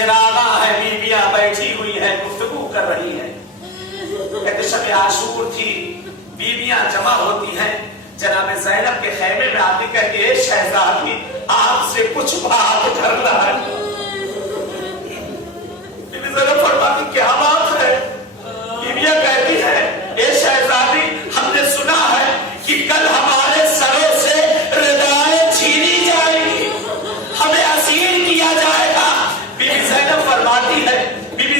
चरागा है, बीबियां बैठी हुई है, गुफ्तगू कर रही है। एक शब आशूर थी, बीबियां जमा होती हैं, जनाब ज़ैनब के खैमे में आती कहती है शहजादी आपसे कुछ बात करना है। बीबी ज़ैनब फरमाती क्या बात है? बीबियां कहती है ए शहजादी हमने सुना है कि कल हमारे सरों से रिदाएं छीनी जाएंगी, हमें असीर किया जाएगा। बीबी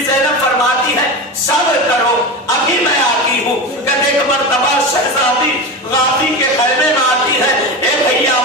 ज़ैनब फरमाती है सब्र करो अभी मैं आती हूँ। कहते एक मर्तबा शहजादी गाजी के खैमे में आती है, ए भैया